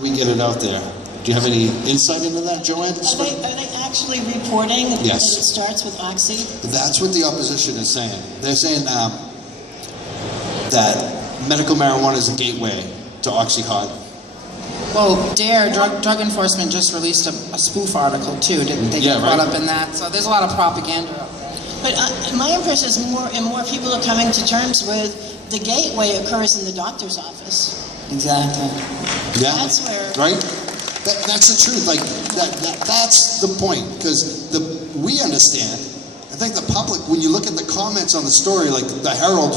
We get it out there. Do you have any insight into that, Joanne? Are they actually reporting that it starts with Oxy? That's what the opposition is saying. They're saying that medical marijuana is a gateway to Oxycontin. Well, DARE, Drug Enforcement, just released a spoof article too. Didn't they get caught up in that? So there's a lot of propaganda out there. But my impression is more and more people are coming to terms with the gateway occurs in the doctor's office. Exactly. Yeah. That's where. Right? That's the truth. Like that's the point. Because we understand. I think the public, when you look at the comments on the story, like the Herald,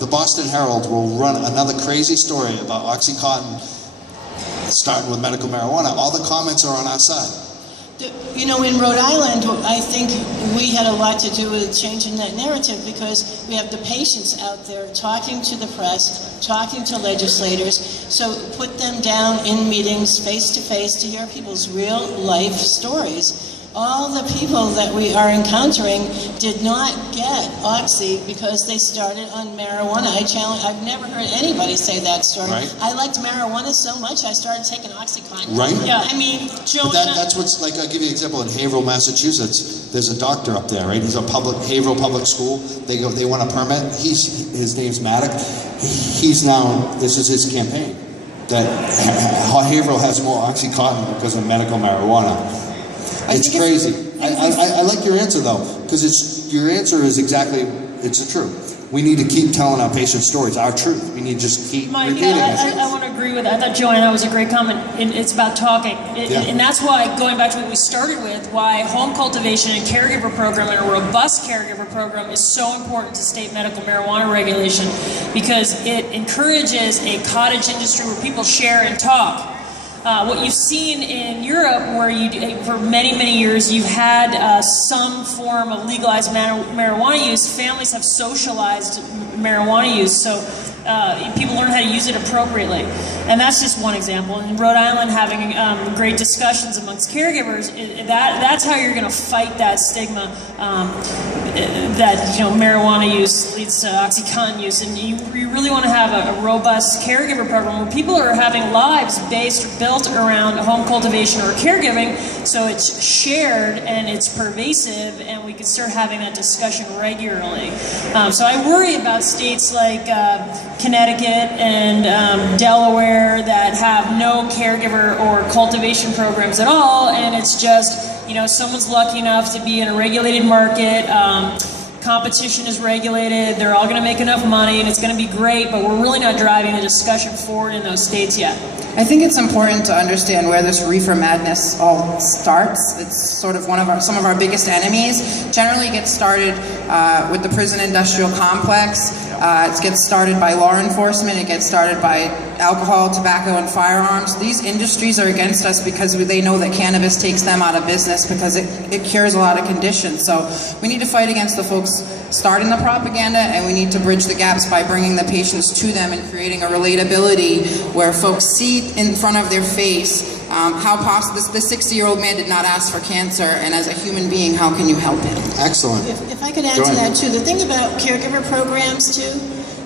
the Boston Herald will run another crazy story about Oxycontin starting with medical marijuana. All the comments are on our side. You know, in Rhode Island, I think we had a lot to do with changing that narrative because we have the patients out there talking to the press, talking to legislators. So put them down in meetings face to face to hear people's real life stories. All the people that we are encountering did not get Oxy because they started on marijuana. I've never heard anybody say that story. Right. I liked marijuana so much I started taking OxyContin. Right. Yeah, I mean, that's what's like. I'll give you an example. In Haverhill, Massachusetts, there's a doctor up there, right? He's a Haverhill public school. They want a permit. His name's Maddock. This is his campaign. That Haverhill has more OxyContin because of medical marijuana. It's crazy. I like your answer though, because your answer is exactly, it's the truth. We need to keep telling our patients stories, our truth. We need to just keep repeating it. I want to agree with that. I thought, Joanne, that was a great comment. It's about talking. And that's why, going back to what we started with, why home cultivation and caregiver program and a robust caregiver program is so important to state medical marijuana regulation, because it encourages a cottage industry where people share and talk. What you've seen in Europe, where for many, many years you've had some form of legalized marijuana use, families have socialized marijuana use, so people learn how to use it appropriately. And that's just one example. In Rhode Island, having great discussions amongst caregivers, that's how you're going to fight that stigma that marijuana use leads to OxyContin use. And you really want to have a robust caregiver program where people are having lives built around home cultivation or caregiving, so it's shared and it's pervasive, and we can start having that discussion regularly. So I worry about states like Connecticut and Delaware that have no caregiver or cultivation programs at all, and it's just, someone's lucky enough to be in a regulated market, competition is regulated, they're all going to make enough money, and it's going to be great, but we're really not driving the discussion forward in those states yet. I think it's important to understand where this reefer madness all starts. It's sort of some of our biggest enemies. Generally it gets started with the prison industrial complex. It gets started by law enforcement. It gets started by alcohol, tobacco, and firearms. These industries are against us because they know that cannabis takes them out of business because it cures a lot of conditions. So we need to fight against the folks starting the propaganda, and we need to bridge the gaps by bringing the patients to them and creating a relatability where folks see in front of their face how possible this 60-year-old man did not ask for cancer, and as a human being, how can you help him? Excellent. If I could add to that too, the thing about caregiver programs too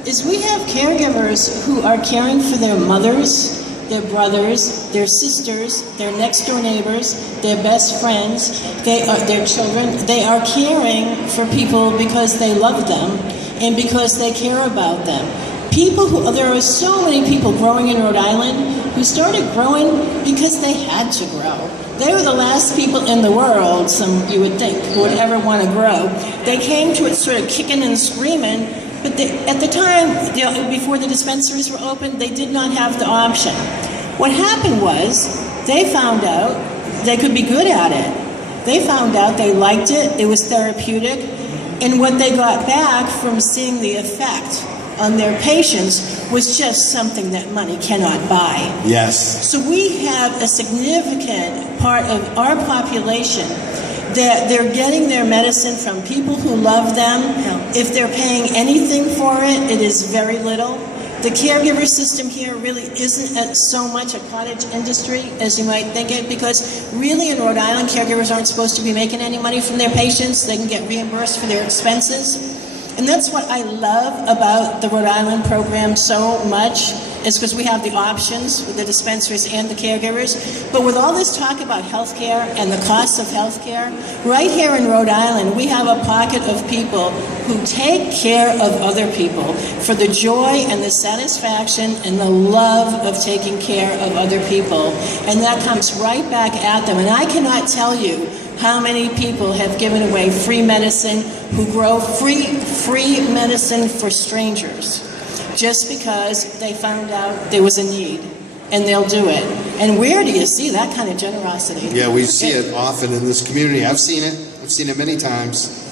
is we have caregivers who are caring for their mothers, their brothers, their sisters, their next door neighbors, their best friends, their children. They are caring for people because they love them and because they care about them. There are so many people growing in Rhode Island who started growing because they had to grow. They were the last people in the world, you would think, who would ever want to grow. They came to it sort of kicking and screaming, but at the time, before the dispensaries were open, they did not have the option. What happened was, they found out they could be good at it. They found out they liked it, it was therapeutic, and what they got back from seeing the effect on their patients was just something that money cannot buy. Yes. So we have a significant part of our population that they're getting their medicine from people who love them. If they're paying anything for it, it is very little. The caregiver system here really isn't so much a cottage industry as you might think it, because really in Rhode Island, caregivers aren't supposed to be making any money from their patients. They can get reimbursed for their expenses. And that's what I love about the Rhode Island program so much, is because we have the options with the dispensaries and the caregivers. But with all this talk about healthcare and the cost of healthcare, right here in Rhode Island, we have a pocket of people who take care of other people for the joy and the satisfaction and the love of taking care of other people. And that comes right back at them. And I cannot tell you how many people have given away free medicine, who grow free medicine for strangers, just because they found out there was a need, and they'll do it. And where do you see that kind of generosity? Yeah, we see it often in this community. I've seen it many times.